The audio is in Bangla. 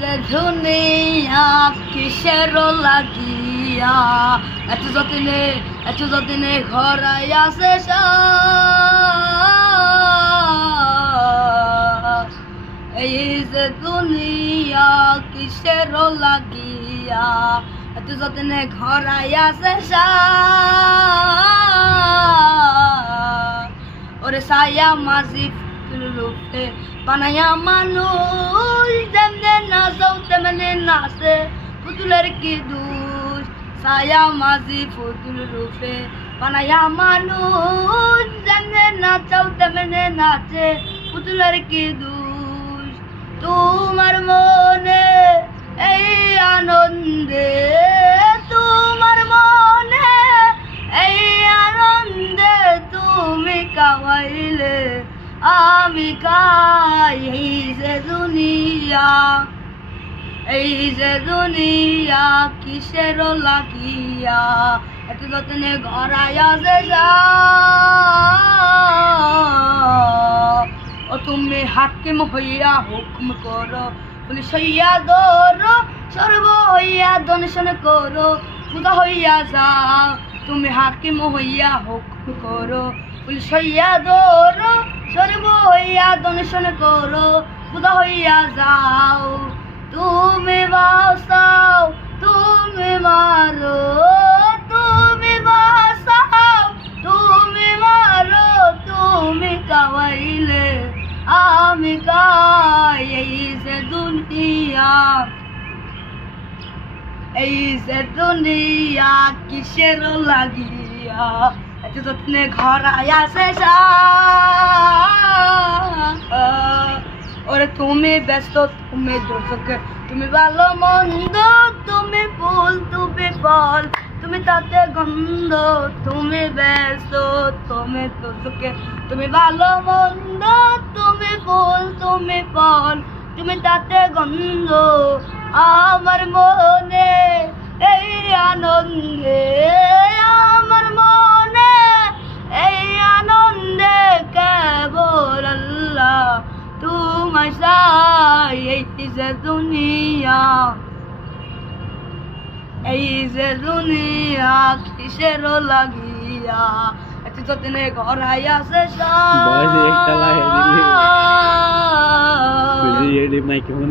যে দুনিয়া কিসের লাগিয়া এত যতনে ঘরাই আছে এই যে দুনিয়া কিসের লাগিয়া এত যতনে ঘরাই আছে ওরে সায়া মাঝি রূপে বানায়া মানুষ যেমনে নাচও তেমনে নাচে পুতুলের কি দোষ সায়া মাঝি পুতুল রূপে বানায়া মানুষ যেমনে নাচও তেমনে নাচে পুতুলের কি দোষ তোমার মনে এই আনন্দে তোমার মনে এই আনন্দে তুমি কাওয়াইলে আমি কাই এই যে দুনিয়া কিসের লাগিয়া এত যতনে ঘরাইয়া যে ও তুমি হাকিম হইয়া হুকুম করো পুলিশ হইয়া ধরো সর্ব হইয়া দর্শন করো খুদা হইয়া যাও তুমি হাকিম হইয়া হুকুম করো পুলিশ হইয়া ধরো সর্ব হইয়া দর্শন করো খুদা হইয়া যাও তুমি বাঁচাও তুমি মারো তুমি বাঁচাও তুমি মারো তুমি কাওয়াইলে আমি কাই এই যে দুনিয়া কিসের লাগিয়া এত যত্নে ঘরাই আছে ওরে তুমি ব্যস্ত তুমি দোষকে তুমি ভালো মন্দ তুমি ফুল তুমি ফল তুমি তাতে গন্ধ তুমি ব্যস্ত তুমি দোষকে তুমি ভালো মন্দ তুমি ফুল তুমি ফল তুমি তাতে গন্ধ আমার মনে এই আনন্দে আমার মনে এই আনন্দে কেবল আল্লাহ তোমায় চাই এই যে দুনিয়া কিসের লাগিয়া এত যতনে ঘরাই আছে মাইক্রোফোন